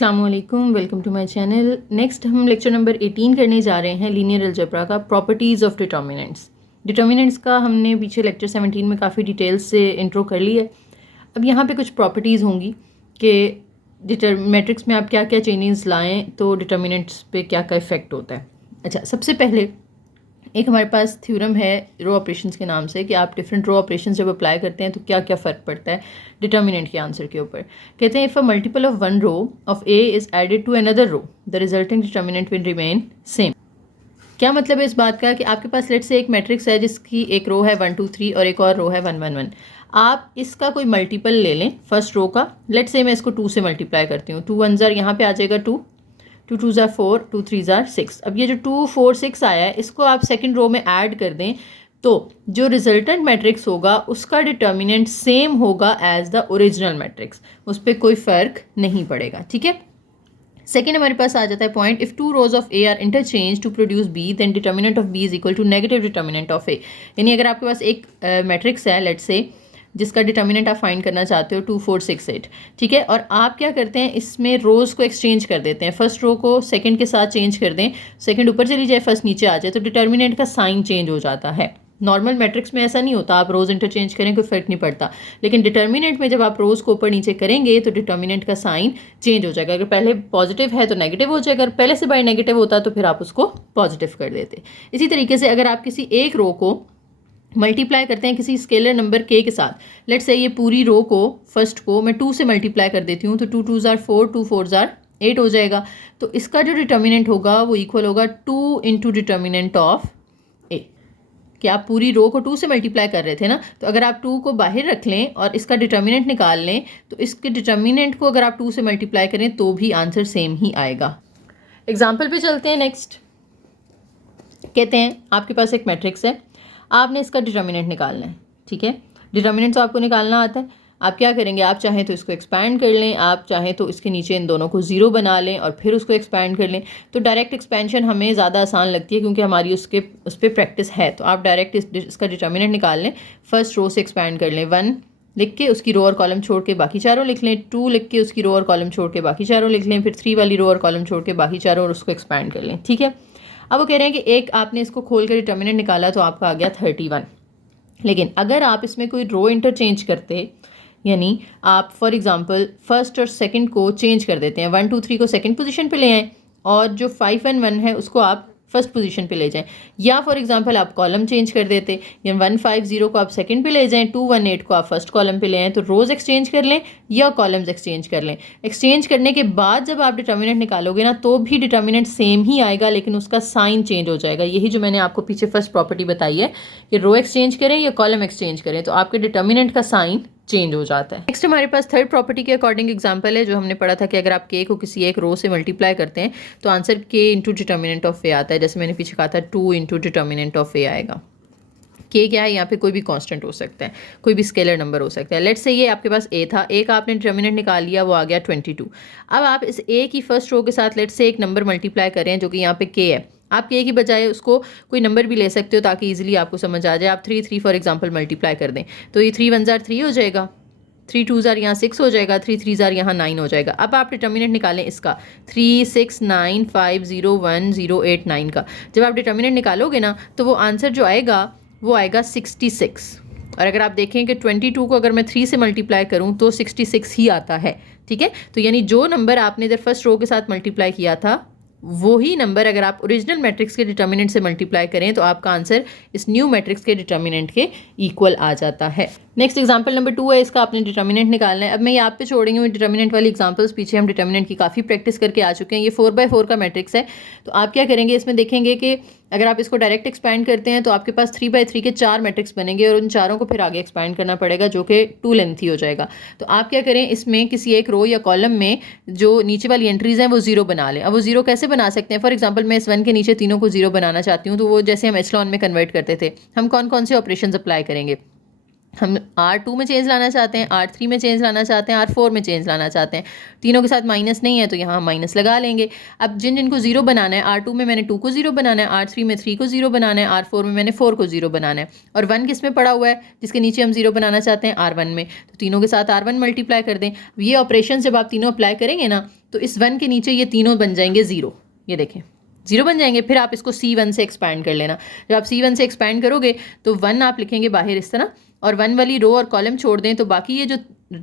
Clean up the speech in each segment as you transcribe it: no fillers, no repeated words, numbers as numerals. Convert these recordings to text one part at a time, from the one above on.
अस्सलाम वालेकुम, welcome to my channel. Next हम लेक्चर नंबर 18 करने जा रहे हैं लीनियर अलजेब्रा का, प्रॉपर्टीज़ ऑफ डिटर्मिनेंट्स। डिटर्मिनेंट्स का हमने पीछे लेक्चर 17 में काफ़ी डिटेल्स से इंट्रो कर ली है। अब यहाँ पे कुछ प्रॉपर्टीज़ होंगी कि मैट्रिक्स में आप क्या क्या चेंजेस लाएँ तो डिटर्मिनेंट्स पे क्या क्या इफेक्ट होता है। अच्छा, सबसे पहले एक हमारे पास थ्योरम है रो ऑपरेशंस के नाम से कि आप डिफरेंट रो ऑपरेशंस जब अप्लाई करते हैं तो क्या क्या फ़र्क पड़ता है डिटर्मिनेंट के आंसर के ऊपर। कहते हैं if a multiple of one row of A is added to another row the resulting determinant will remain same. क्या मतलब है इस बात का कि आपके पास लेट से एक मैट्रिक्स है जिसकी एक रो है 1 2 3 और एक और रो है 1 1 1। आप इसका कोई मल्टीपल ले लें फर्स्ट रो का। लेट से मैं इसको 2 से मल्टीप्लाई करती हूँ। 2 1 ज़ार यहाँ पे आ जाएगा 2, 2 2 ज़ार 4, 2 3 ज़ार 6। अब ये जो 2 4 6 आया है इसको आप सेकंड रो में ऐड कर दें तो जो रिजल्टेंट मैट्रिक्स होगा उसका डिटर्मिनेंट सेम होगा एज द ओरिजिनल मैट्रिक्स, उस पर कोई फ़र्क नहीं पड़ेगा। ठीक है। सेकेंड हमारे पास आ जाता है point, if two rows of A are interchange to produce B then determinant of B is equal to negative determinant of A. यानी अगर आपके पास एक मैट्रिक्स है लेट से जिसका डिटर्मिनेंट आप फाइंड करना चाहते हो 2 4 6 8, ठीक है, और आप क्या करते हैं इसमें रोज़ को एक्सचेंज कर देते हैं। फर्स्ट रो को सेकंड के साथ चेंज कर दें, सेकंड ऊपर चली जाए फर्स्ट नीचे आ जाए तो डिटर्मिनेंट का साइन चेंज हो जाता है। नॉर्मल मैट्रिक्स में ऐसा नहीं होता, आप रोज़ इंटरचेंज करें कोई फ़र्क नहीं पड़ता, लेकिन डिटर्मिनेंट में जब आप रोज़ को ऊपर नीचे करेंगे तो डिटर्मिनेंट का साइन चेंज हो जाएगा। अगर पहले पॉजिटिव है तो नेगेटिव हो जाएगा, अगर पहले से बाय नेगेटिव होता तो फिर आप उसको पॉजिटिव कर देते। इसी तरीके से अगर आप किसी एक रो को मल्टीप्लाई करते हैं किसी स्केलर नंबर के साथ, लेट्स से ये पूरी रो को फर्स्ट को मैं 2 से मल्टीप्लाई कर देती हूँ तो 2 2 ज़ार 4, 2 4 ज़ार 8 हो जाएगा। तो इसका जो डिटर्मिनेंट होगा वो इक्वल होगा 2 इंटू डिटर्मिनेंट ऑफ ए। कि आप पूरी रो को 2 से मल्टीप्लाई कर रहे थे ना, तो अगर आप 2 को बाहर रख लें और इसका डिटर्मिनेंट निकाल लें तो इसके डिटर्मिनेंट को अगर आप 2 से मल्टीप्लाई करें तो भी आंसर सेम ही आएगा। एग्जाम्पल पे चलते हैं। नेक्स्ट कहते हैं आपके पास एक मैट्रिक्स है, आपने इसका डिटर्मिनेंट निकालना है। ठीक है, डिटर्मिनेंट तो आपको निकालना आता है। आप क्या करेंगे, आप चाहें तो इसको एक्सपैंड कर लें, आप चाहें तो इसके नीचे इन दोनों को ज़ीरो बना लें और फिर उसको एक्सपैंड कर लें। तो डायरेक्ट एक्सपेंशन हमें ज़्यादा आसान लगती है क्योंकि हमारी उस पर प्रैक्टिस है। तो आप डायरेक्ट इसका डिटर्मिनेंट निकाल लें, फर्स्ट रो से एक्सपैंड कर लें। 1 लिख के उसकी रो और कॉलम छोड़ के बाकी चारों लिख लें, 2 लिख के उसकी रो और कॉलम छोड़ के बाकी चारों लिख लें, फिर 3 वाली रो और कॉलम छोड़ के बाकी चारों और उसको एक्सपैंड कर लें। ठीक है। अब वो कह रहे हैं कि एक आपने इसको खोल कर डिटर्मिनेंट निकाला तो आपका आ गया 31। लेकिन अगर आप इसमें कोई रो इंटरचेंज करते, यानी आप फॉर एग्जांपल फर्स्ट और सेकंड को चेंज कर देते हैं, 1 2 3 को सेकंड पोजीशन पे ले आएँ और जो 5 1 1 है उसको आप फर्स्ट पोजीशन पे ले जाएं, या फॉर एग्जांपल आप कॉलम चेंज कर देते, या 1 5 0 को आप सेकंड पे ले जाएं, 2 1 8 को आप फर्स्ट कॉलम पे ले आएँ, तो रोज़ एक्सचेंज कर लें या कॉलम्स एक्सचेंज कर लें। एक्सचेंज करने के बाद जब आप डिटर्मिनेंट निकालोगे ना तो भी डिटर्मिनेंट सेम ही आएगा लेकिन उसका साइन चेंज हो जाएगा। यही जो मैंने आपको पीछे फर्स्ट प्रॉपर्टी बताई है कि रो एक्सचेंज करें या कॉलम एक्सचेंज करें तो आपके डिटर्मिनेंट का साइन चेंज हो जाता है। नेक्स्ट हमारे पास थर्ड प्रॉपर्टी के अकॉर्डिंग एग्जांपल है जो हमने पढ़ा था कि अगर आप के को किसी एक रो से मल्टीप्लाई करते हैं तो आंसर के इंटू डिटर्मिनेंट ऑफ ए आता है। जैसे मैंने पीछे कहा था 2 इंटू डिटर्मिनेंट ऑफ ए आएगा। के क्या है, यहाँ पे कोई भी कांस्टेंट हो सकता है, कोई भी स्केलर नंबर हो सकता है। लेट्स से ये आपके पास ए था, ए का आपने डिटर्मिनेंट निकाल लिया, वो आ गया 22। अब आप इस ए की फर्स्ट रो के साथ लेट्स से एक नंबर मल्टीप्लाई करें जो कि यहाँ पे के है। आप के की बजाय उसको कोई नंबर भी ले सकते हो ताकि इजीली आपको समझ आ जाए। आप 3 3 फॉर एग्जांपल मल्टीप्लाई कर दें तो ये 3 1 ज़ार 3 हो जाएगा, 3 2 ज़ार यहाँ 6 हो जाएगा, 3 3 ज़ार यहाँ 9 हो जाएगा। अब आप डिटर्मिनेंट निकालें इसका 3 6 9 5 0 1 0 8 9 का। जब आप डिटर्मिनेंट निकालोगे ना तो वो आंसर जो आएगा वो आएगा 66। और अगर आप देखें कि 22 को अगर मैं 3 से मल्टीप्लाई करूं तो 66 ही आता है। ठीक है, तो यानी जो नंबर आपने इधर फर्स्ट रो के साथ मल्टीप्लाई किया था वही नंबर अगर आप ओरिजिनल मैट्रिक्स के डिटर्मिनेंट से मल्टीप्लाई करें तो आपका आंसर इस न्यू मैट्रिक्स के डिटर्मिनेंट के इक्वल आ जाता है। नेक्स्ट एग्जांपल नंबर 2 है, इसका आपने डिटर्मिनेंट निकालना है। अब मैं यहाँ पे छोड़ेंगे हूँ डिटर्मिनेंट वाली एग्जांपल्स, पीछे हम डिटर्मिनेंट की काफ़ी प्रैक्टिस करके आ चुके हैं। ये 4x4 का मैट्रिक्स है। तो आप क्या करेंगे, इसमें देखेंगे कि अगर आप इसको डायरेक्ट एक्सपैंड करते हैं तो आपके पास 3x3 के 4 मैट्रिक्स बनेंगे और उन चारों को फिर आगे एक्सपैंड करना पड़ेगा जो कि 2 लेंथी हो जाएगा। तो आप क्या करें, इसमें किसी एक रो या कॉलम में जो नीचे वाली एंट्रीज हैं वो जीरो बना लें। अब वो जीरो कैसे बना सकते हैं, फॉर एग्जांपल मैं इस 1 के नीचे तीनों को जीरो बनाना चाहती हूँ तो वो जैसे हम एचलॉन में कन्वर्ट करते थे, हम कौन कौन से ऑपरेशंस अप्लाई करेंगे। हम R2 में चेंज लाना चाहते हैं, R3 में चेंज लाना चाहते हैं, R4 में चेंज लाना चाहते हैं। तीनों के साथ माइनस नहीं है तो यहाँ हम माइनस लगा लेंगे। अब जिन जिनको जीरो बनाना है, R2 में मैंने 2 को जीरो बनाना है, R3 में 3 को जीरो बनाना है, R4 में मैंने 4 को जीरो बनाना है, और 1 किस में पड़ा हुआ है जिसके नीचे हम जीरो बनाना चाहते हैं, R1 में। तो तीनों के साथ R1 मल्टीप्लाई कर दें। ये ऑपरेशन जब आप तीनों अप्लाई करेंगे ना तो इस 1 के नीचे ये तीनों बन जाएंगे 0, ये देखें 0 बन जाएंगे। फिर आप इसको C1 से एक्सपैंड कर लेना। जब आप C1 से एक्सपैंड करोगे तो 1 आप लिखेंगे बाहर इस तरह, और 1 वाली रो और कॉलम छोड़ दें तो बाकी ये जो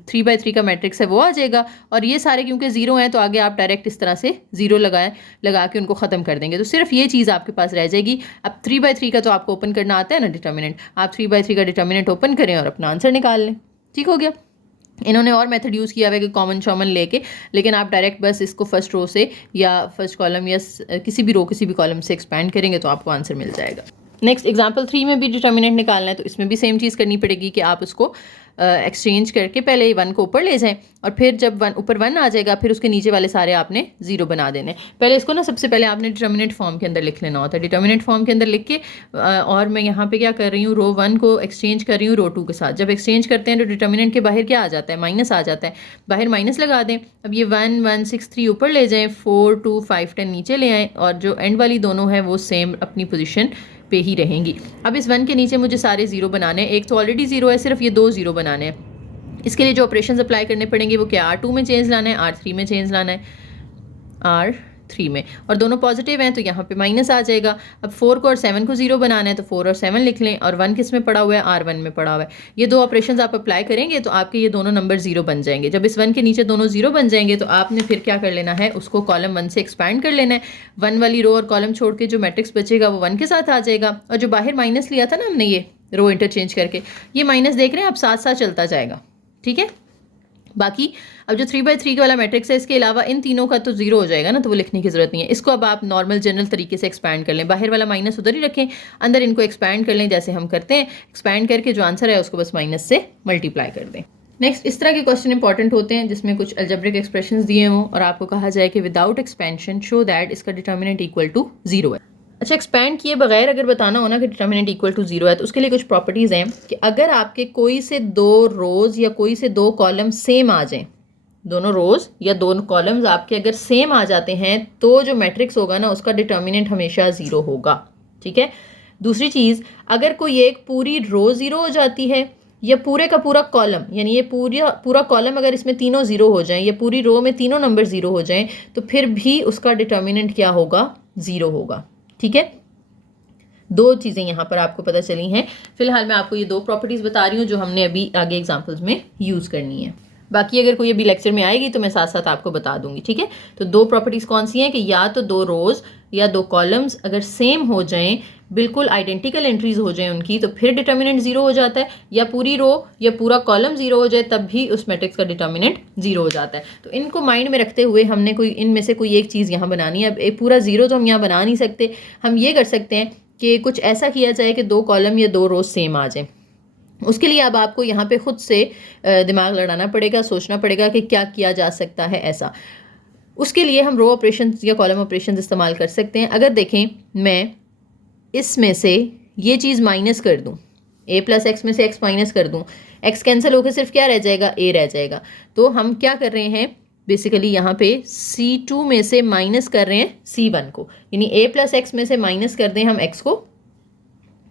3x3 का मैट्रिक्स है वो आ जाएगा। और ये सारे क्योंकि 0 हैं तो आगे आप डायरेक्ट इस तरह से 0 लगा के उनको ख़त्म कर देंगे। तो सिर्फ ये चीज़ आपके पास रह जाएगी। अब 3x3 का तो आपको ओपन करना आता है ना डिटर्मिनेंट, आप 3x3 का डिटर्मिनेंट ओपन करें और अपना आंसर निकाल लें। ठीक हो गया। इन्होंने और मेथड यूज़ किया हुआ है कि कॉमन शॉमन लेके, लेकिन आप डायरेक्ट बस इसको फर्स्ट रो से या फर्स्ट कॉलम या किसी भी रो किसी भी कॉलम से एक्सपैंड करेंगे तो आपको आंसर मिल जाएगा। नेक्स्ट एग्जांपल 3 में भी डिटर्मिनेंट निकालना है तो इसमें भी सेम चीज़ करनी पड़ेगी कि आप उसको एक्सचेंज करके पहले 1 को ऊपर ले जाएं और फिर जब ऊपर 1 आ जाएगा फिर उसके नीचे वाले सारे आपने 0 बना देने। पहले इसको ना सबसे पहले आपने डिटर्मिनेंट फॉर्म के अंदर लिख लेना होता है। डिटर्मिनेंट फॉर्म के अंदर लिख के और मैं यहाँ पे क्या कर रही हूँ, रो 1 को एक्सचेंज कर रही हूँ रो 2 के साथ। जब एक्सचेंज करते हैं तो डिटर्मिनेंट के बाहर क्या आ जाता है, माइनस आ जाता है, बाहर माइनस लगा दें। अब ये 1 1 6 3 ऊपर ले जाएँ, 4 2 5 10 नीचे ले आएँ और जो एंड वाली दोनों है वो सेम अपनी पोजीशन पे ही रहेंगी। अब इस 1 के नीचे मुझे सारे 0 बनाने हैं। एक तो ऑलरेडी 0 है, सिर्फ ये 2 0 बनाने हैं। इसके लिए जो ऑपरेशंस अप्लाई करने पड़ेंगे वो क्या, R2 में चेंज लाना है, R3 में चेंज लाना है, R3 में, और दोनों पॉजिटिव हैं तो यहाँ पे माइनस आ जाएगा। अब 4 को और 7 को 0 बनाना है तो 4 और 7 लिख लें, और 1 किस में पड़ा हुआ है, R1 में पड़ा हुआ है। ये दो ऑपरेशंस आप अप्लाई करेंगे तो आपके ये दोनों नंबर 0 बन जाएंगे। जब इस 1 के नीचे दोनों 0 बन जाएंगे तो आपने फिर क्या कर लेना है, उसको कॉलम 1 से एक्सपैंड कर लेना है। 1 वाली रो और कॉलम छोड़ के जो मैट्रिक्स बचेगा वो 1 के साथ आ जाएगा, और जो बाहर माइनस लिया था ना हमने ये रो इंटरचेंज करके, ये माइनस देख रहे हैं आप साथ साथ चलता जाएगा। ठीक है। बाकी अब जो 3x3 वाला मैट्रिक्स है इसके अलावा इन तीनों का तो 0 हो जाएगा ना, तो वो लिखने की ज़रूरत नहीं है। इसको अब आप नॉर्मल जनरल तरीके से एक्सपैंड कर लें, बाहर वाला माइनस उधर ही रखें, अंदर इनको एक्सपैंड कर लें जैसे हम करते हैं। एक्सपैंड करके जो आंसर है उसको बस माइनस से मल्टीप्लाई कर दें। नेक्स्ट, इस तरह के क्वेश्चन इंपॉर्टेंट होते हैं जिसमें कुछ अलजेब्रिक एक्सप्रेशंस दिए हों और आपको कहा जाए कि विदाउट एक्सपेंशन शो दैट इसका डिटर्मिनेंट इक्वल टू 0 है। अच्छा, एक्सपैंड किए बगैर अगर बताना हो ना कि डिटर्मिनेंट इक्वल टू 0 है तो उसके लिए कुछ प्रॉपर्टीज़ हैं कि अगर आपके कोई से 2 रोज़ या कोई से 2 कॉलम सेम आ जाएं, दोनों रोज़ या दोनों कॉलम्स आपके अगर सेम आ जाते हैं तो जो मैट्रिक्स होगा ना उसका डिटर्मिनेंट हमेशा 0 होगा। ठीक है। दूसरी चीज़, अगर कोई एक पूरी रो 0 हो जाती है या पूरे का पूरा कॉलम, यानी ये पूरा कॉलम अगर इसमें तीनों 0 हो जाएं या पूरी रो में तीनों नंबर 0 हो जाएं तो फिर भी उसका डिटर्मिनेंट क्या होगा, 0 होगा। ठीक है। दो चीज़ें यहाँ पर आपको पता चली हैं। फिलहाल मैं आपको ये दो प्रॉपर्टीज़ बता रही हूँ जो हमने अभी आगे एग्जाम्पल्स में यूज़ करनी है। बाकी अगर कोई अभी लेक्चर में आएगी तो मैं साथ साथ आपको बता दूंगी। ठीक है। तो दो प्रॉपर्टीज़ कौन सी हैं कि या तो 2 रोज़ या 2 कॉलम्स अगर सेम हो जाएं, बिल्कुल आइडेंटिकल एंट्रीज हो जाएं उनकी, तो फिर डिटर्मिनेंट 0 हो जाता है, या पूरी रो या पूरा कॉलम 0 हो जाए तब भी उस मैट्रिक्स का डिटर्मिनेंट 0 हो जाता है। तो इनको माइंड में रखते हुए हमने इनमें से कोई एक चीज़ यहाँ बनानी है। अब एक पूरा 0 तो हम यहाँ बना नहीं सकते, हम ये कर सकते हैं कि कुछ ऐसा किया जाए कि 2 कॉलम या 2 रोज सेम आ जाए। उसके लिए अब आपको यहाँ पे खुद से दिमाग लड़ाना पड़ेगा, सोचना पड़ेगा कि क्या किया जा सकता है ऐसा। उसके लिए हम रो ऑपरेशन या कॉलम ऑपरेशन इस्तेमाल कर सकते हैं। अगर देखें मैं इसमें से ये चीज़ माइनस कर दूँ, a प्लस एक्स में से x माइनस कर दूँ, x कैंसिल होकर सिर्फ क्या रह जाएगा, a रह जाएगा। तो हम क्या कर रहे हैं, बेसिकली यहाँ पे C2 में से माइनस कर रहे हैं C1 को, यानी a प्लस एक्स में से माइनस कर दें हम x को,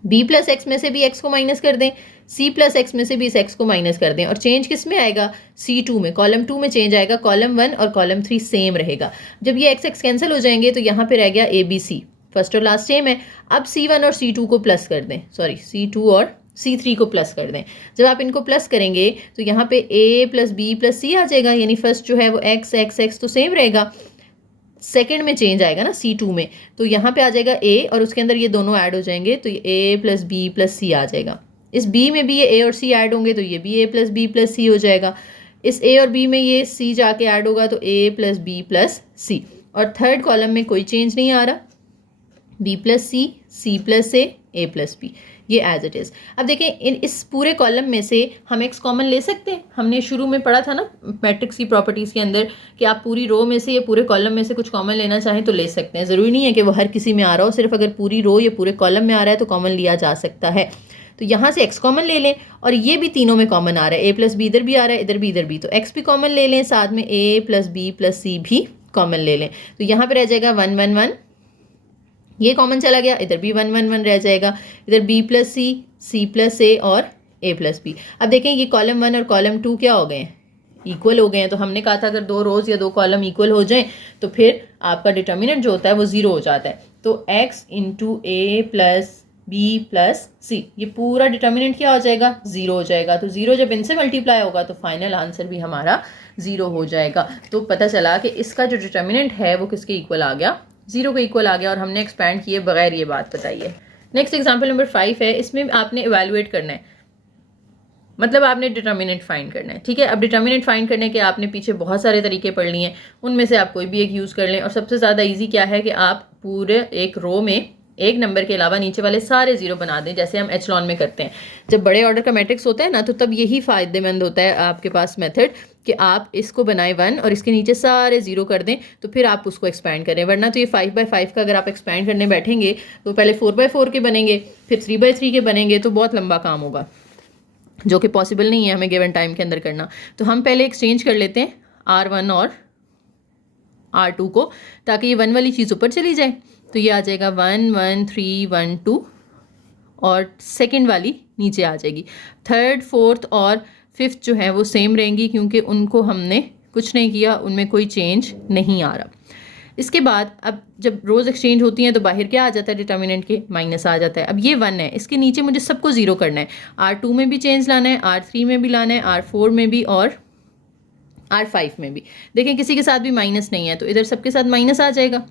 b प्लस एक्स में से भी x को माइनस कर दें, c प्लस एक्स में से भी इस x को माइनस कर दें, और चेंज किस में आएगा, C2 में, कॉलम 2 में चेंज आएगा, कॉलम 1 और कॉलम 3 सेम रहेगा। जब ये x कैंसिल हो जाएंगे तो यहाँ पे रह गया ABC, फर्स्ट और लास्ट सेम है। अब C1 और C2 को प्लस कर दें, सॉरी C2 और C3 को प्लस कर दें। जब आप इनको प्लस करेंगे तो यहाँ पे a plus b plus c आ जाएगा, यानी फर्स्ट जो है वो x तो सेम रहेगा, सेकंड में चेंज आएगा ना C2 में, तो यहाँ पे आ जाएगा a और उसके अंदर ये दोनों ऐड हो जाएंगे तो ये a plus b plus c आ जाएगा। इस b में भी ये a और c ऐड होंगे तो ये भी a plus b plus c हो जाएगा। इस a और b में ये c जाके ऐड होगा तो a plus b plus c, और थर्ड कॉलम में कोई चेंज नहीं आ रहा, b plus c plus a plus b, ये एज इट इज़। अब देखें इस पूरे कॉलम में से हम x कॉमन ले सकते हैं। हमने शुरू में पढ़ा था ना मैट्रिक्स की प्रॉपर्टीज़ के अंदर कि आप पूरी रो में से या पूरे कॉलम में से कुछ कॉमन लेना चाहें तो ले सकते हैं। ज़रूरी नहीं है कि वो हर किसी में आ रहा हो, सिर्फ अगर पूरी रो या पूरे कॉलम में आ रहा है तो कॉमन लिया जा सकता है। तो यहाँ से x कॉमन ले लें, और ये भी तीनों में कॉमन आ रहा है, a प्लस बी इधर भी आ रहा है, इधर भी, तो x भी कॉमन ले लें, साथ में a plus b plus c भी कॉमन ले लें। तो यहाँ पर रह जाएगा 1 1 1, ये कॉमन चला गया, इधर भी 1 1 1 रह जाएगा, इधर b plus c plus a और a प्लस b। अब देखें ये कॉलम 1 और कॉलम 2 क्या हो गए हैं, इक्वल हो गए हैं। तो हमने कहा था अगर दो रोज़ या दो कॉलम इक्वल हो जाएं तो फिर आपका डिटर्मिनेंट जो होता है वो ज़ीरो हो जाता है। तो x इंटू ए प्लस बी प्लस सी, ये पूरा डिटर्मिनेंट क्या हो जाएगा, ज़ीरो हो जाएगा। तो ज़ीरो जब इनसे मल्टीप्लाई होगा तो फाइनल आंसर भी हमारा ज़ीरो हो जाएगा। तो पता चला कि इसका जो डिटर्मिनेंट है वो किसके इक्वल आ गया, ज़ीरो के इक्वल आ गया, और हमने एक्सपैंड किए बगैर ये बात बताई है। नेक्स्ट एग्जाम्पल नंबर 5 है, इसमें आपने इवेलुएट करना है, मतलब आपने डिटर्मिनेंट फाइंड करना है। ठीक है, अब डिटर्मिनेंट फाइंड करने के आपने पीछे बहुत सारे तरीके पढ़ लिए हैं, उनमें से आप कोई भी एक यूज़ कर लें। और सबसे ज़्यादा इजी क्या है कि आप पूरे एक रो में एक नंबर के अलावा नीचे वाले सारे जीरो बना दें, जैसे हम एचलॉन में करते हैं। जब बड़े ऑर्डर का मैट्रिक्स होता है ना, तो तब यही फ़ायदेमंद होता है आपके पास मेथड कि आप इसको बनाए 1 और इसके नीचे सारे जीरो कर दें, तो फिर आप उसको एक्सपैंड करें। वरना तो ये 5/5 का अगर आप एक्सपैंड करने बैठेंगे तो पहले 4/4 के बनेंगे, फिर 3/3 के बनेंगे, तो बहुत लंबा काम होगा, जो कि पॉसिबल नहीं है हमें गिवन टाइम के अंदर करना। तो हम पहले एक्सचेंज कर लेते हैं R1 और R2 को, ताकि ये 1 वाली चीज़ ऊपर चली जाए। तो ये आ जाएगा 1 1 3 1 2, और सेकंड वाली नीचे आ जाएगी। थर्ड, फोर्थ और फिफ्थ जो है वो सेम रहेंगी, क्योंकि उनको हमने कुछ नहीं किया, उनमें कोई चेंज नहीं आ रहा। इसके बाद अब जब रोज़ एक्सचेंज होती हैं तो बाहर क्या आ जाता है, डिटर्मिनेंट के माइनस आ जाता है। अब ये 1 है, इसके नीचे मुझे सबको ज़ीरो करना है। R2 में भी चेंज लाना है, R3 में भी लाना है, R4 में भी और R5 में भी। देखें किसी के साथ भी माइनस नहीं है, तो इधर सबके साथ माइनस आ जाएगा।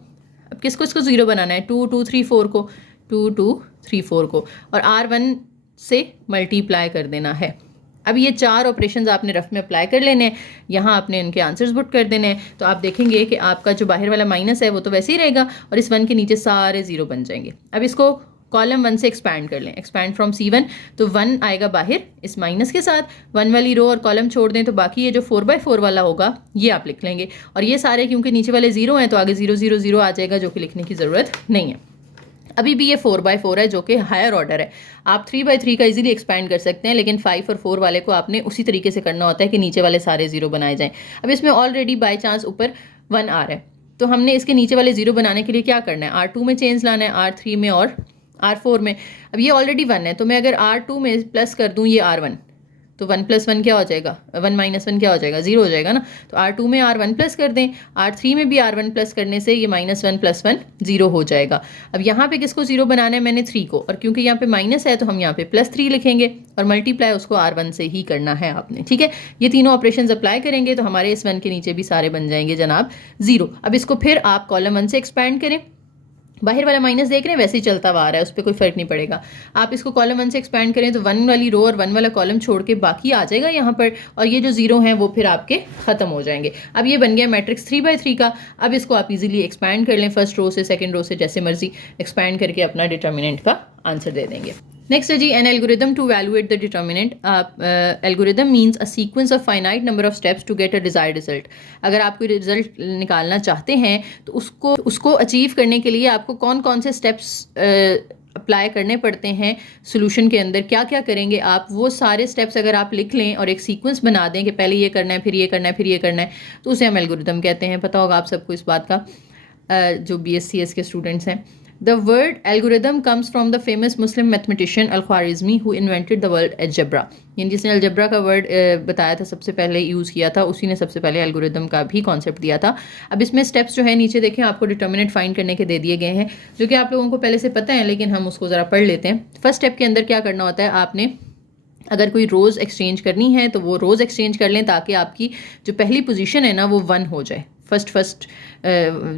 अब किसको इसको ज़ीरो बनाना है, 2 2 3 4 को, 2 2 3 4 को, और R1 से मल्टीप्लाई कर देना है। अब ये चार ऑपरेशंस आपने रफ में अप्लाई कर लेने हैं, यहाँ आपने इनके आंसर्स पुट कर देने हैं। तो आप देखेंगे कि आपका जो बाहर वाला माइनस है वो तो वैसे ही रहेगा, और इस 1 के नीचे सारे ज़ीरो बन जाएंगे। अब इसको कॉलम 1 से एक्सपैंड कर लें, एक्सपैंड फ्रॉम C1, तो 1 आएगा बाहर इस माइनस के साथ, 1 वाली रो और कॉलम छोड़ दें, तो बाकी ये जो 4/4 वाला होगा ये आप लिख लेंगे। और ये सारे क्योंकि नीचे वाले ज़ीरो हैं तो आगे 0 0 0 आ जाएगा, जो कि लिखने की ज़रूरत नहीं है। अभी भी ये 4/4 है, जो कि हायर ऑर्डर है। आप 3/3 का इजीली एक्सपैंड कर सकते हैं, लेकिन 5 और 4 वाले को आपने उसी तरीके से करना होता है कि नीचे वाले सारे ज़ीरो बनाए जाएं। अब इसमें ऑलरेडी बाय चांस ऊपर 1 आ रहा है, तो हमने इसके नीचे वाले ज़ीरो बनाने के लिए क्या करना है, R2 में चेंज लाना है, R3 में और R4 में। अब ये ऑलरेडी 1 है, तो मैं अगर R2 में प्लस कर दूँ ये R1, तो 1 + 1 क्या हो जाएगा, 1 - 1 क्या हो जाएगा, 0 हो जाएगा ना। तो R2 में R1 प्लस कर दें, R3 में भी R1 प्लस करने से ये -1 + 1 0 हो जाएगा। अब यहाँ पे किसको ज़ीरो बनाना है, मैंने 3 को, और क्योंकि यहाँ पे माइनस है तो हम यहाँ पे +3 लिखेंगे, और मल्टीप्लाई उसको R1 से ही करना है आपने। ठीक है, ये तीनों ऑपरेशंस अप्लाई करेंगे तो हमारे इस 1 के नीचे भी सारे बन जाएंगे जनाब 0। अब इसको फिर आप कॉलम 1 से एक्सपैंड करें, बाहर वाला माइनस देख रहे हैं वैसे ही चलता हुआ आ रहा है, उस पर कोई फर्क नहीं पड़ेगा। आप इसको कॉलम 1 से एक्सपैंड करें तो 1 वाली रो और 1 वाला कॉलम छोड़ के बाकी आ जाएगा यहाँ पर, और ये जो ज़ीरो हैं वो फिर आपके ख़त्म हो जाएंगे। अब ये बन गया मैट्रिक्स 3/3 का। अब इसको आप इजीली एक्सपैंड कर लें, फर्स्ट रो से, सेकंड रो से, जैसे मर्जी एक्सपैंड करके अपना डिटर्मिनेंट का आंसर दे देंगे। नेक्स्ट है जी, an algorithm to evaluate the determinant. Algorithm means a sequence of finite number of steps to get a desired result. अगर आप कोई रिजल्ट निकालना चाहते हैं तो उसको अचीव करने के लिए आपको कौन कौन से स्टेप्स अप्लाई करने पड़ते हैं सोल्यूशन के अंदर, क्या क्या करेंगे आप, वो सारे स्टेप्स अगर आप लिख लें और एक सीक्वेंस बना दें कि पहले ये करना है, फिर ये करना है, फिर ये करना है, तो उसे हम एल्गोरिदम कहते हैं। पता होगा आप सबको इस बात का, जो BScs के स्टूडेंट्स हैं। The word algorithm comes from the famous Muslim mathematician Al-Khwarizmi who invented the word algebra। यानी जिसने अलजेब्रा का वर्ड बताया था, सबसे पहले यूज़ किया था, उसी ने सबसे पहले एल्गोरिदम का भी कॉन्सेप्ट दिया था। अब इसमें स्टेप्स जो है नीचे देखें आपको डिटर्मिनेंट फाइंड करने के दे दिए गए हैं, जो कि आप लोगों को पहले से पता है, लेकिन हम उसको ज़रा पढ़ लेते हैं। फर्स्ट स्टेप के अंदर क्या करना होता है, आपने अगर कोई रोज़ एक्सचेंज करनी है तो वो रोज़ एक्सचेंज कर लें, ताकि आपकी जो पहली पोजीशन है ना वो 1 हो जाए। फर्स्ट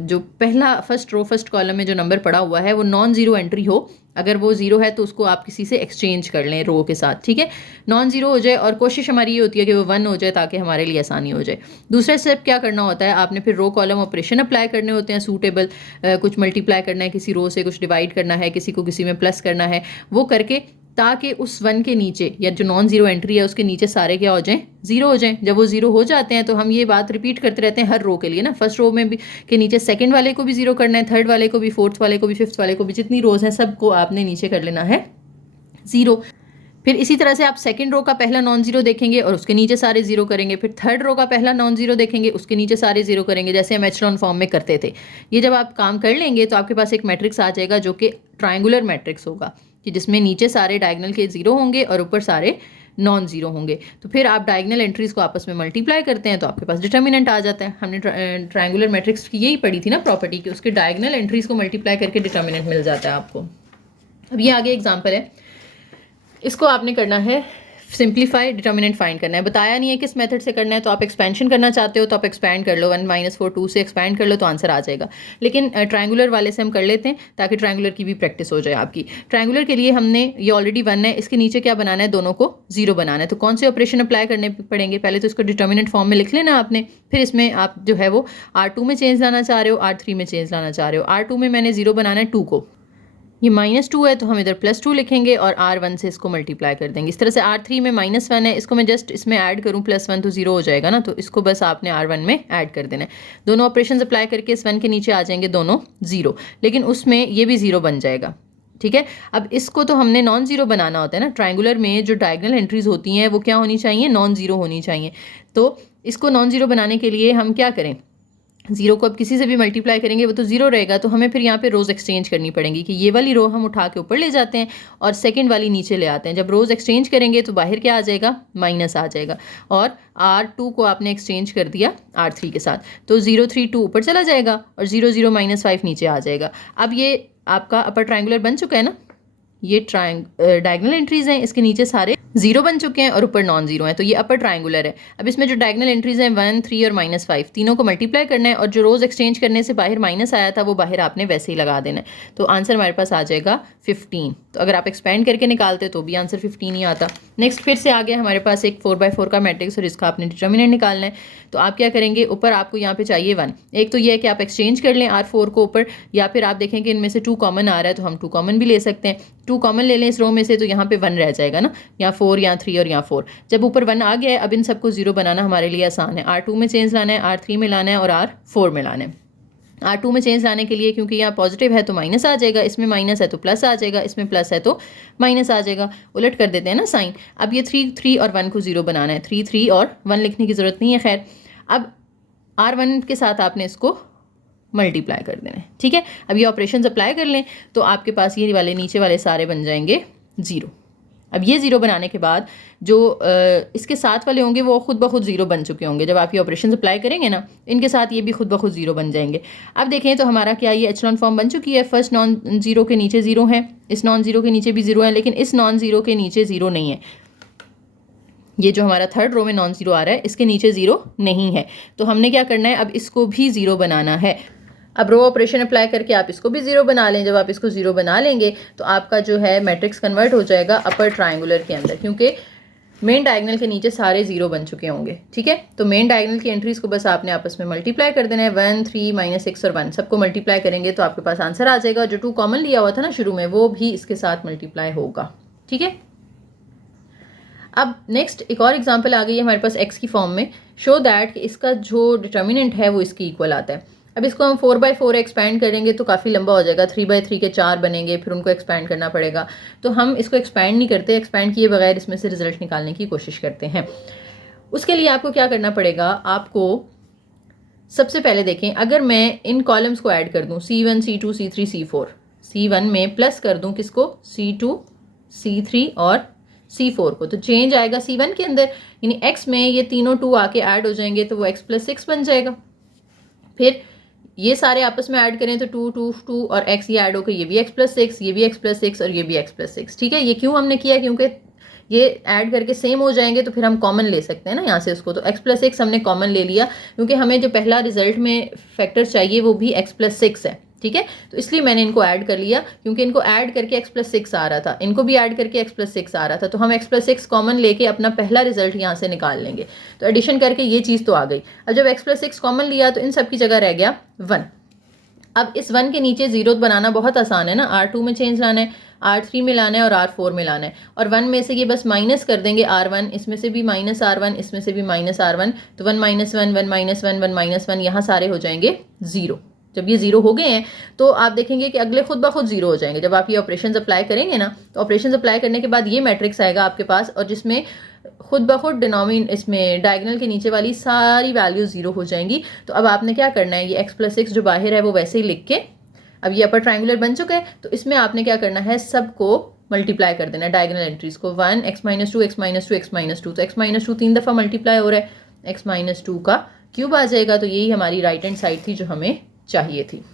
जो पहला फर्स्ट रो फर्स्ट कॉलम में जो नंबर पड़ा हुआ है वो नॉन ज़ीरो एंट्री हो। अगर वो ज़ीरो है तो उसको आप किसी से एक्सचेंज कर लें रो के साथ, ठीक है, नॉन ज़ीरो हो जाए। और कोशिश हमारी ये होती है कि वो 1 हो जाए, ताकि हमारे लिए आसानी हो जाए। दूसरा स्टेप क्या करना होता है, आपने फिर रो कॉलम ऑपरेशन अप्लाई करने होते हैं सूटेबल। कुछ मल्टीप्लाई करना है किसी रो से, कुछ डिवाइड करना है किसी को, किसी में प्लस करना है, वो करके ताकि उस 1 के नीचे या जो नॉन ज़ीरो एंट्री है उसके नीचे सारे क्या हो जाएं, ज़ीरो हो जाएं। जब वो ज़ीरो हो जाते हैं तो हम ये बात रिपीट करते रहते हैं हर रो के लिए ना। फर्स्ट रो में भी के नीचे सेकंड वाले को भी ज़ीरो करना है, थर्ड वाले को भी, फोर्थ वाले को भी, फिफ्थ वाले को भी, जितनी रोज़ हैं सबको आपने नीचे कर लेना है ज़ीरो। फिर इसी तरह से आप सेकंड रो का पहला नॉन ज़ीरो देखेंगे और उसके नीचे सारे ज़ीरो करेंगे। फिर थर्ड रो का पहला नॉन ज़ीरो देखेंगे, उसके नीचे सारे ज़ीरो करेंगे, जैसे हम एचलॉन फॉर्म में करते थे। ये जब आप काम कर लेंगे तो आपके पास एक मैट्रिक्स आ जाएगा जो कि ट्रायंगुलर मैट्रिक्स होगा, कि जिसमें नीचे सारे डायगोनल के ज़ीरो होंगे और ऊपर सारे नॉन ज़ीरो होंगे। तो फिर आप डायगनल एंट्रीज़ को आपस में मल्टीप्लाई करते हैं तो आपके पास डिटर्मिनेंट आ जाता है। हमने ट्रायंगुलर मैट्रिक्स की यही पढ़ी थी ना प्रॉपर्टी कि उसके डायगनल एंट्रीज़ को मल्टीप्लाई करके डिटर्मिनेंट मिल जाता है आपको। अब ये आगे एग्जाम्पल है, इसको आपने करना है सिंप्लीफाई, डिटर्मिनेंट फाइंड करना है। बताया नहीं है किस मेथड से करना है, तो आप एक्सपेंशन करना चाहते हो तो आप एक्सपैंड कर लो, 1 - 4 2 से एक्सपैंड कर लो तो आंसर आ जाएगा। लेकिन ट्रायंगुलर वाले से हम कर लेते हैं ताकि ट्रायंगुलर की भी प्रैक्टिस हो जाए आपकी। ट्रायंगुलर के लिए हमने ये ऑलरेडी 1 है, इसके नीचे क्या बनाना है, दोनों को 0 बनाना है। तो कौन से ऑपरेशन अप्लाई करने पड़ेंगे, पहले तो इसको डिटर्मिनेंट फॉर्म में लिख लेना आपने, फिर इसमें आप जो है वो R2 में चेंज लाना चाह रहे हो, R3 में चेंज लाना चाह रहे हो। R2 में मैंने 0 बनाना है 2 को, ये -2 है तो हम इधर +2 लिखेंगे और R1 से इसको मल्टीप्लाई कर देंगे। इस तरह से R3 में -1 है, इसको मैं जस्ट इसमें ऐड करूँ +1 तो 0 हो जाएगा ना, तो इसको बस आपने R1 में ऐड कर देना है। दोनों ऑपरेशंस अप्लाई करके इस 1 के नीचे आ जाएंगे दोनों 0, लेकिन उसमें ये भी 0 बन जाएगा। ठीक है, अब इसको तो हमने नॉन ज़ीरो बनाना होता है ना। ट्रायंगुलर में जो डायगनल एंट्रीज होती हैं वो क्या होनी चाहिए, नॉन ज़ीरो होनी चाहिए। तो इसको नॉन ज़ीरो बनाने के लिए हम क्या करें, 0 को अब किसी से भी मल्टीप्लाई करेंगे वो तो 0 रहेगा, तो हमें फिर यहाँ पे रोज़ एक्सचेंज करनी पड़ेगी कि ये वाली रो हम उठा के ऊपर ले जाते हैं और सेकंड वाली नीचे ले आते हैं। जब रोज़ एक्सचेंज करेंगे तो बाहर क्या आ जाएगा, माइनस आ जाएगा, और R2 को आपने एक्सचेंज कर दिया R3 के साथ, तो 0 3 2 ऊपर चला जाएगा और 0 0 -5 नीचे आ जाएगा। अब ये आपका अपर ट्रायंगुलर बन चुका है ना, ये डायगनल एंट्रीज हैं, इसके नीचे सारे 0 बन चुके हैं और ऊपर नॉन ज़ीरो हैं, तो ये अपर ट्रायंगुलर है। अब इसमें जो डायगनल एंट्रीज हैं 1 3 और -5 तीनों को मल्टीप्लाई करना है, और जो रोज़ एक्सचेंज करने से बाहर माइनस आया था वो बाहर आपने वैसे ही लगा देना है, तो आंसर हमारे पास आ जाएगा 15। तो अगर आप एक्सपेंड करके निकालते तो भी आंसर 15 ही आता। नेक्स्ट फिर से आ गया हमारे पास एक 4/4 का मैट्रिक्स और इसका आपने डिटर्मिनेंट निकालना है। तो आप क्या करेंगे, ऊपर आपको यहाँ पे चाहिए 1, एक तो ये है कि आप एक्सचेंज कर लें R4 को ऊपर, या फिर आप देखें कि इनमें से 2 कॉमन आ रहा है तो हम 2 कॉमन भी ले सकते हैं। 2 कॉमन ले लें इस रो में से तो यहाँ पे 1 रह जाएगा ना, यहाँ 4 यहाँ 3 और यहाँ 4। जब ऊपर 1 आ गया है, अब इन सबको 0 बनाना हमारे लिए आसान है। R2 में चेंज लाना है, R3 में लाना है और R4 में लाना है। R2 में चेंज लाने के लिए क्योंकि यहाँ पॉजिटिव है तो माइनस आ जाएगा, इसमें माइनस है तो प्लस आ जाएगा, इसमें प्लस है तो माइनस आ जाएगा, उलट कर देते हैं ना साइन। अब ये 3 3 और 1 को 0 बनाना है, 3 3 और 1 लिखने की ज़रूरत नहीं है। खैर, अब R1 के साथ आपने इसको मल्टीप्लाई कर देना है। ठीक है, अब ये ऑपरेशन अप्लाई कर लें तो आपके पास ये वाले नीचे वाले सारे बन जाएंगे 0। अब ये 0 बनाने के बाद जो इसके साथ वाले होंगे वो खुद ब खुद 0 बन चुके होंगे। जब आप ये ऑपरेशन अप्लाई करेंगे ना, इनके साथ ये भी खुद ब खुद 0 बन जाएंगे। अब देखें तो हमारा क्या ये एचलॉन फॉर्म बन चुकी है। फर्स्ट नॉन ज़ीरो के नीचे 0 है, इस नॉन ज़ीरो के नीचे भी 0 है, लेकिन इस नॉन ज़ीरो के नीचे 0 नहीं है। ये जो हमारा थर्ड रो में नॉन ज़ीरो आ रहा है इसके नीचे 0 नहीं है, तो हमने क्या करना है, अब इसको भी 0 बनाना है। अब रो ऑपरेशन अप्लाई करके आप इसको भी 0 बना लें। जब आप इसको 0 बना लेंगे तो आपका जो है मैट्रिक्स कन्वर्ट हो जाएगा अपर ट्रायंगुलर के अंदर, क्योंकि मेन डायगनल के नीचे सारे 0 बन चुके होंगे। ठीक है, तो मेन डायगनल की एंट्रीज को बस आपने आपस में मल्टीप्लाई कर देना है। 1 3 -6 और 1 सबको मल्टीप्लाई करेंगे तो आपके पास आंसर आ जाएगा। जो 2 कॉमन लिया हुआ था ना शुरू में, वो भी इसके साथ मल्टीप्लाई होगा। ठीक है, अब नेक्स्ट एक और एग्जांपल आ गई है हमारे पास x की फॉर्म में। शो दैट कि इसका जो डिटर्मिनेंट है वो इसकी इक्वल आता है। अब इसको हम 4/4 एक्सपैंड करेंगे तो काफ़ी लंबा हो जाएगा, 3/3 के 4 बनेंगे, फिर उनको एक्सपैंड करना पड़ेगा। तो हम इसको एक्सपैंड नहीं करते, एक्सपैंड किए बगैर इसमें से रिजल्ट निकालने की कोशिश करते हैं। उसके लिए आपको क्या करना पड़ेगा, आपको सबसे पहले देखें, अगर मैं इन कॉलम्स को ऐड कर दूँ C1 C2 C3 C4, C1 में प्लस कर दूँ किसको, C2 C3 और C4 को, तो चेंज आएगा C1 के अंदर, यानी x में ये तीनों 2 आके ऐड हो जाएंगे तो वो x + 6 बन जाएगा। फिर ये सारे आपस में ऐड करें तो 2 2 2 और x ये ऐड होकर ये भी x + 6, ये भी x + 6 और ये भी x + 6। ठीक है, ये क्यों हमने किया, क्योंकि ये ऐड करके सेम हो जाएंगे तो फिर हम कॉमन ले सकते हैं ना यहाँ से उसको, तो x + 6 हमने कॉमन ले लिया क्योंकि हमें जो पहला रिजल्ट में फैक्टर चाहिए वो भी x + 6 है। ठीक है, तो इसलिए मैंने इनको ऐड कर लिया, क्योंकि इनको ऐड करके x + 6 आ रहा था, इनको भी ऐड करके x + 6 आ रहा था, तो हम x + 6 कॉमन लेके अपना पहला रिजल्ट यहाँ से निकाल लेंगे। तो एडिशन करके ये चीज़ तो आ गई। अब जब x + 6 कॉमन लिया तो इन सब की जगह रह गया 1। अब इस 1 के नीचे 0 बनाना बहुत आसान है ना, R2 में चेंज लाना है, R3 में लाना है और R4 में लाना है, और 1 में से ये बस माइनस कर देंगे R1, इसमें से भी -R1, इसमें से भी -R1, तो 1 - 1 1 - 1 1 - 1 यहाँ सारे हो जाएंगे 0। जब ये 0 हो गए हैं तो आप देखेंगे कि अगले खुद ब खुद 0 हो जाएंगे। जब आप ये ऑपरेशंस अप्लाई करेंगे ना, तो ऑपरेशंस अप्लाई करने के बाद ये मैट्रिक्स आएगा आपके पास, और जिसमें खुद ब खुद इसमें डायगनल के नीचे वाली सारी वैल्यू 0 हो जाएंगी। तो अब आपने क्या करना है, ये x + 6 जो बाहर है वो वैसे ही लिख के, अब ये अपर ट्रायंगुलर बन चुका है, तो इसमें आपने क्या करना है, सबको मल्टीप्लाई कर देना डायगोनल एंट्रीज को 1 x minus two x minus two x minus two, तो x माइनस टू 3 दफ़ा मल्टीप्लाई हो रहा है, x माइनस टू का क्यूब आ जाएगा। तो यही हमारी राइट हैंड साइड थी जो हमें चाहिए थी।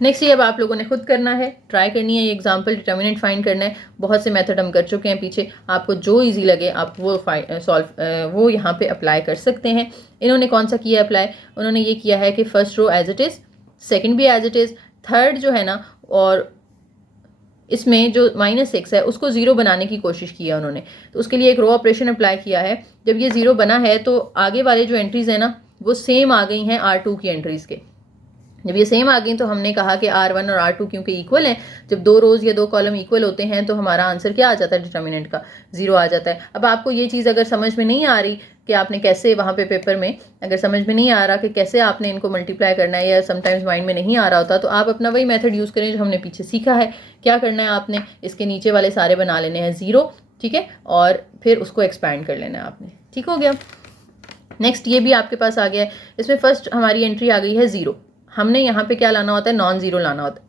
नेक्स्ट ये अब आप लोगों ने खुद करना है, ट्राई करनी है, ये एग्जांपल डिटर्मिनेंट फाइंड करना है। बहुत से मेथड हम कर चुके हैं पीछे, आपको जो इजी लगे आप वो यहाँ पे अप्लाई कर सकते हैं। इन्होंने कौन सा किया अप्लाई, उन्होंने ये किया है कि first row as it is, second भी एज इट इज़, थर्ड जो है ना और इसमें जो -6 है उसको ज़ीरो बनाने की कोशिश की है उन्होंने। तो उसके लिए एक रो ऑपरेशन अप्लाई किया है। जब ये ज़ीरो बना है तो आगे वाले जो एंट्रीज़ हैं ना वो सेम आ गई हैं R2 की एंट्रीज़ के। जब ये सेम आ गई तो हमने कहा कि R1 और R2 क्योंकि इक्वल हैं, जब दो रोज़ या दो कॉलम इक्वल होते हैं तो हमारा आंसर क्या आ जाता है डिटर्मिनेंट का, 0 आ जाता है। अब आपको ये चीज़ अगर समझ में नहीं आ रही कि आपने कैसे वहाँ पे पेपर में अगर समझ में नहीं आ रहा कि कैसे आपने इनको मल्टीप्लाई करना है या समटाइम्स माइंड में नहीं आ रहा होता, तो आप अपना वही मेथड यूज़ करें जो हमने पीछे सीखा है। क्या करना है आपने, इसके नीचे वाले सारे बना लेने हैं 0, ठीक है, और फिर उसको एक्सपैंड कर लेना है आपने। ठीक हो गया। नेक्स्ट ये भी आपके पास आ गया है। इसमें फर्स्ट हमारी एंट्री आ गई है 0। हमने यहाँ पे क्या लाना होता है, नॉन ज़ीरो लाना होता है।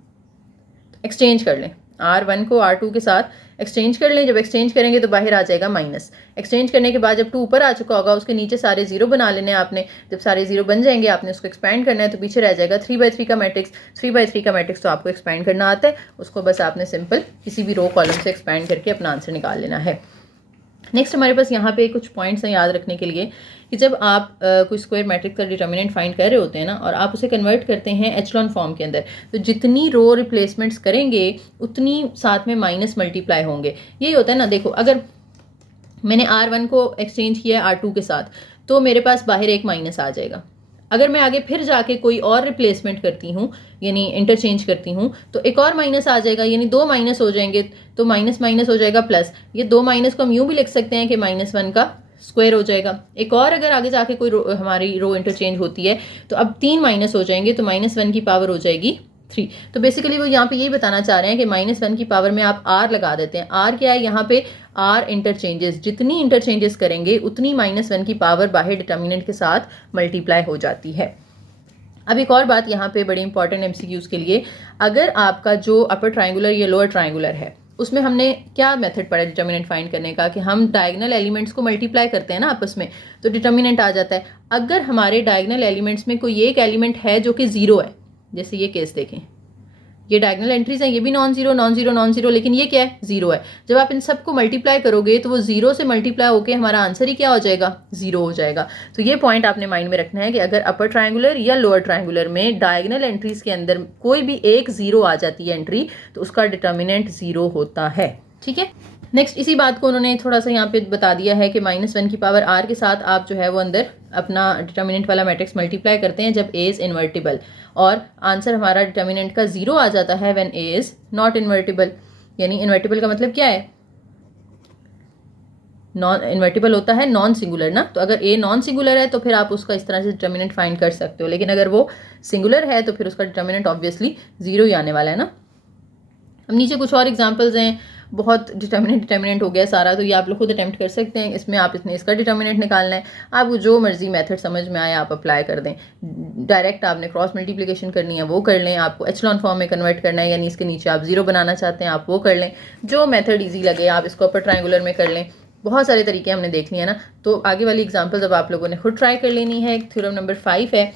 एक्सचेंज कर लें, R1 को R2 के साथ एक्सचेंज कर लें। जब एक्सचेंज करेंगे तो बाहर आ जाएगा माइनस। एक्सचेंज करने के बाद जब 2 ऊपर आ चुका होगा उसके नीचे सारे 0 बना लेने हैं आपने। जब सारे 0 बन जाएंगे आपने उसको एक्सपैंड करना है, तो पीछे रह जाएगा 3/3 का मैट्रिक्स। 3/3 का मैट्रिक्स तो आपको एक्सपैंड करना आता है, उसको बस आपने सिंपल किसी भी रो कॉलम से एक्सपैंड करके अपना आंसर निकाल लेना है। नेक्स्ट हमारे पास यहाँ पे कुछ पॉइंट्स हैं याद रखने के लिए कि जब आप कोई स्क्वायर मैट्रिक्स का डिटर्मिनेंट फाइंड कर रहे होते हैं ना और आप उसे कन्वर्ट करते हैं एचलॉन फॉर्म के अंदर, तो जितनी रो रिप्लेसमेंट्स करेंगे उतनी साथ में माइनस मल्टीप्लाई होंगे। यही होता है ना। देखो अगर मैंने R1 को एक्सचेंज किया है R2 के साथ तो मेरे पास बाहर एक माइनस आ जाएगा। अगर मैं आगे फिर जाके कोई और रिप्लेसमेंट करती हूँ यानी इंटरचेंज करती हूँ तो एक और माइनस आ जाएगा, यानी 2 माइनस हो जाएंगे, तो माइनस माइनस हो जाएगा प्लस। ये 2 माइनस को हम यूँ भी लिख सकते हैं कि -1 का स्क्वायर हो जाएगा। एक और अगर आगे जाके कोई हमारी रो इंटरचेंज होती है तो अब 3 माइनस हो जाएंगे, तो -1 की पावर हो जाएगी 3। तो बेसिकली वो यहाँ पे यही बताना चाह रहे हैं कि -1 की पावर में आप R लगा देते हैं। R क्या है यहाँ पे, R इंटरचेंजेस। जितनी इंटरचेंजेस करेंगे उतनी -1 की पावर बाहर डिटर्मिनेंट के साथ मल्टीप्लाई हो जाती है। अब एक और बात यहाँ पे बड़ी इंपॉर्टेंट MCQs के लिए, अगर आपका जो अपर ट्रायंगुलर या लोअर ट्रायंगुलर है उसमें हमने क्या मेथड पढ़ा डिटर्मिनेंट फाइंड करने का कि हम डायगोनल एलिमेंट्स को मल्टीप्लाई करते हैं ना आपस में, तो डिटर्मिनेंट आ जाता है। अगर हमारे डायगोनल एलिमेंट्स में कोई एक एलिमेंट है जो कि 0 है, जैसे ये केस देखें, ये डायगोनल एंट्रीज हैं, ये भी non zero non zero non zero, लेकिन ये क्या है, 0 है। जब आप इन सबको मल्टीप्लाई करोगे तो वो 0 से मल्टीप्लाई होकर हमारा आंसर ही क्या हो जाएगा, 0 हो जाएगा। तो ये पॉइंट आपने माइंड में रखना है कि अगर अपर ट्रायंगुलर या लोअर ट्रायंगुलर में डायगोनल एंट्रीज के अंदर कोई भी एक 0 आ जाती है एंट्री, तो उसका डिटर्मिनेंट 0 होता है। ठीक है। नेक्स्ट इसी बात को उन्होंने थोड़ा सा यहाँ पे बता दिया है कि -1 की पावर R के साथ आप जो है वो अंदर अपना डिटर्मिनेंट वाला मैट्रिक्स मल्टीप्लाई करते हैं जब A इज़ इन्वर्टिबल, और आंसर हमारा डिटर्मिनेंट का 0 आ जाता है when A is not invertible. यानी इन्वर्टिबल का मतलब क्या है, नॉन इन्वर्टिबल होता है नॉन सिंगुलर ना। तो अगर A नॉन सिंगुलर है तो फिर आप उसका इस तरह से डिटर्मिनेंट फाइंड कर सकते हो, लेकिन अगर वो सिंगुलर है तो फिर उसका डिटर्मिनेंट ऑब्वियसली 0 ही आने वाला है ना। अब नीचे कुछ और एग्जांपल्स हैं, बहुत डिटर्मिनेंट हो गया सारा, तो ये आप लोग खुद अटेम्प्ट कर सकते हैं। इसमें आप इसका डिटर्मिनेंट निकालना है, आपको जो मर्जी मेथड समझ में आए आप अप्लाई कर दें। डायरेक्ट आपने क्रॉस मल्टीप्लिकेशन करनी है वो कर लें, आपको एचलॉन फॉर्म में कन्वर्ट करना है यानी इसके नीचे आप 0 बनाना चाहते हैं आप वो कर लें, जो मेथड ईजी लगे आप इसको अपर ट्रायंगुलर में कर लें। बहुत सारे तरीके हमने देख लिए ना, तो आगे वाली एग्जाम्पल्स अब आप लोगों ने खुद ट्राई कर लेनी है। थ्योरम नंबर 5 है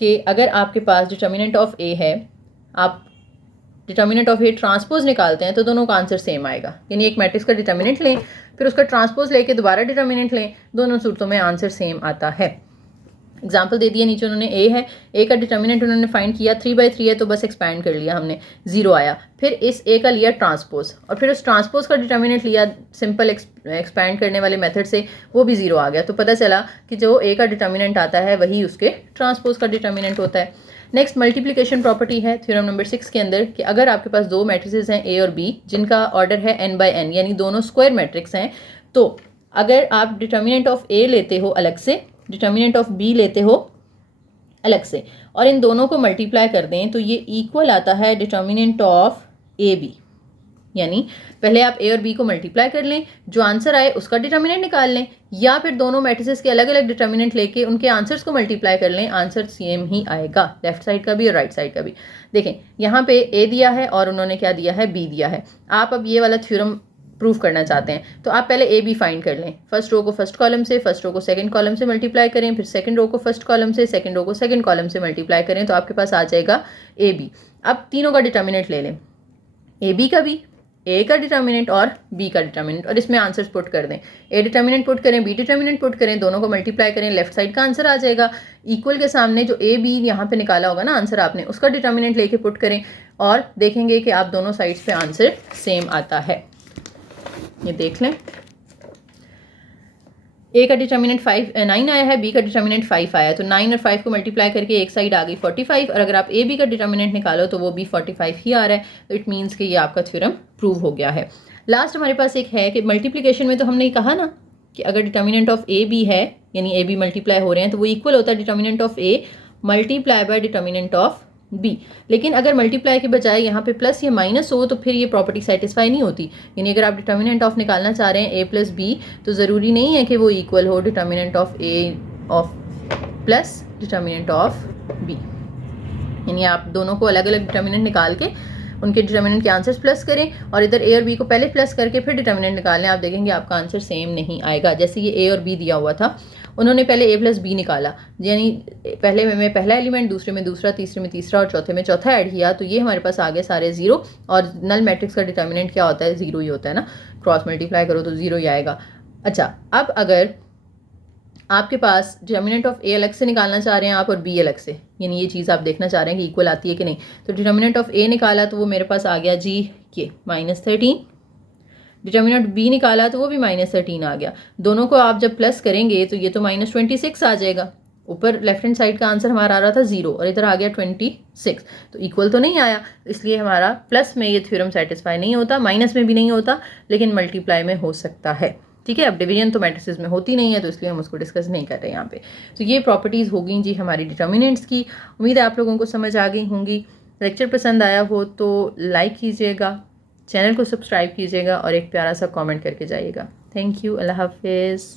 कि अगर आपके पास डिटर्मिनेंट ऑफ A है, आप डिटर्मिनेंट ऑफ A ट्रांसपोज निकालते हैं तो दोनों का आंसर सेम आएगा। यानी एक मैट्रिक्स का डिटर्मिनेंट लें फिर उसका ट्रांसपोज लेके दोबारा डिटर्मिनेंट लें, दोनों सूरतों में आंसर सेम आता है। एग्जाम्पल दे दिया नीचे उन्होंने, A है, A का डिटर्मिनेंट उन्होंने फाइंड किया 3/3 है तो बस एक्सपैंड कर लिया हमने, 0 आया। फिर इस A का लिया ट्रांसपोज और फिर उस ट्रांसपोज का डिटर्मिनेंट लिया सिंपल एक्सपैंड करने वाले मेथड से, वो भी 0 आ गया। तो पता चला कि जो A का डिटर्मिनेंट आता है वही उसके ट्रांसपोज का डिटर्मिनेंट होता है। नेक्स्ट मल्टीप्लिकेशन प्रॉपर्टी है थ्योरम नंबर 6 के अंदर कि अगर आपके पास दो मैट्रिसेस हैं A और B जिनका ऑर्डर है n/n यानी दोनों स्क्वायर मैट्रिक्स हैं, तो अगर आप डिटर्मिनेंट ऑफ A लेते हो अलग से, डिटर्मिनेंट ऑफ B लेते हो अलग से और इन दोनों को मल्टीप्लाई कर दें तो ये इक्वल आता है डिटर्मिनेंट ऑफ AB। यानी पहले आप ए और बी को मल्टीप्लाई कर लें, जो आंसर आए उसका डिटर्मिनेंट निकाल लें, या फिर दोनों मैट्रिसेस के अलग अलग डिटर्मिनेंट लेके उनके आंसर्स को मल्टीप्लाई कर लें, आंसर सेम ही आएगा, लेफ्ट साइड का भी और राइट साइड का भी। देखें यहाँ पे ए दिया है और उन्होंने क्या दिया है, बी दिया है। आप अब ये वाला थ्योरम प्रूव करना चाहते हैं तो आप पहले ए बी फाइंड कर लें। फर्स्ट रो को फर्स्ट कॉलम से, फर्स्ट रो को सेकंड कॉलम से मल्टीप्लाई करें, फिर सेकंड रो को फर्स्ट कॉलम से, सेकंड रो को सेकंड कॉलम से मल्टीप्लाई करें, तो आपके पास आ जाएगा ए बी। अब तीनों का डिटर्मिनेंट ले लें, ए बी का भी, ए का डिटर्मिनेंट और बी का डिटर्मिनेंट, और इसमें आंसर्स पुट कर दें। ए डिटर्मिनेंट पुट करें, बी डिटर्मिनेंट पुट करें, दोनों को मल्टीप्लाई करें, लेफ्ट साइड का आंसर आ जाएगा। इक्वल के सामने जो ए बी यहाँ पे निकाला होगा ना आंसर आपने, उसका डिटर्मिनेंट लेके पुट करें और देखेंगे कि आप दोनों साइड्स पे आंसर सेम आता है। ये देख लें, ए का डिटर्मिनेंट 9 आया है, बी का डिटर्मिनेंट 5 आया है, तो 9 और 5 को मल्टीप्लाई करके एक साइड आ गई 45, और अगर आप ए बी का डिटर्मिनेंट निकालो तो वो भी 45 ही आ रहा है, तो इट मीन्स कि ये आपका थ्योरम प्रूव हो गया है। लास्ट हमारे पास एक है कि मल्टीप्लिकेशन में तो हमने कहा ना कि अगर डिटर्मिनेंट ऑफ ए बी है, यानी ए बी मल्टीप्लाई हो रहे हैं, तो वो इक्वल होता है determinant of A multiply by determinant of B. लेकिन अगर मल्टीप्लाई के बजाय यहाँ पे प्लस या माइनस हो तो फिर ये प्रॉपर्टी सेटिस्फाई नहीं होती। यानी अगर आप डिटर्मिनेंट ऑफ निकालना चाह रहे हैं ए प्लस बी, तो ज़रूरी नहीं है कि वो इक्वल हो determinant of A of plus determinant of B. यानी आप दोनों को अलग अलग डिटर्मिनेंट निकाल के उनके डिटर्मिनेंट के आंसर्स प्लस करें और इधर ए और बी को पहले प्लस करके फिर डिटर्मिनेंट निकालें, आप देखेंगे आपका आंसर सेम नहीं आएगा। जैसे ये ए और बी दिया हुआ था, उन्होंने पहले ए प्लस बी निकाला, यानी पहले में पहला एलिमेंट, दूसरे में दूसरा, तीसरे में तीसरा और चौथे में चौथा ऐड किया, तो ये हमारे पास आ गए सारे जीरो। और नल मैट्रिक्स का डिटर्मिनेंट क्या होता है, जीरो ही होता है ना, क्रॉस मल्टीप्लाई करो तो जीरो ही आएगा। अच्छा, अब अगर आपके पास डिटर्मिनेंट ऑफ ए अलग से निकालना चाह रहे हैं आप और बी अलग से, यानी ये चीज़ आप देखना चाह रहे हैं कि इक्वल आती है कि नहीं, तो डिटर्मिनेंट ऑफ ए निकाला तो वो मेरे पास आ गया जी ये -13, डिटर्मिनेंट बी निकाला तो वो भी -13 आ गया। दोनों को आप जब प्लस करेंगे तो ये तो -26 आ जाएगा। ऊपर लेफ्ट हैंड साइड का आंसर हमारा आ रहा था 0 और इधर आ गया 26, तो इक्वल तो नहीं आया, इसलिए हमारा प्लस में ये थ्योरम सेटिस्फाई नहीं होता, माइनस में भी नहीं होता, लेकिन मल्टीप्लाई में हो सकता है। ठीक है, अब डिवीजन तो मैट्रिसेस में होती नहीं है, तो इसलिए हम उसको डिस्कस नहीं कर रहे यहाँ पे। तो ये प्रॉपर्टीज़ हो गई जी हमारी डिटर्मिनेंट्स की। उम्मीद है आप लोगों को समझ आ गई होंगी। लेक्चर पसंद आया हो तो लाइक कीजिएगा, चैनल को सब्सक्राइब कीजिएगा और एक प्यारा सा कमेंट करके जाइएगा। थैंक यू, अल्लाह हाफिज़।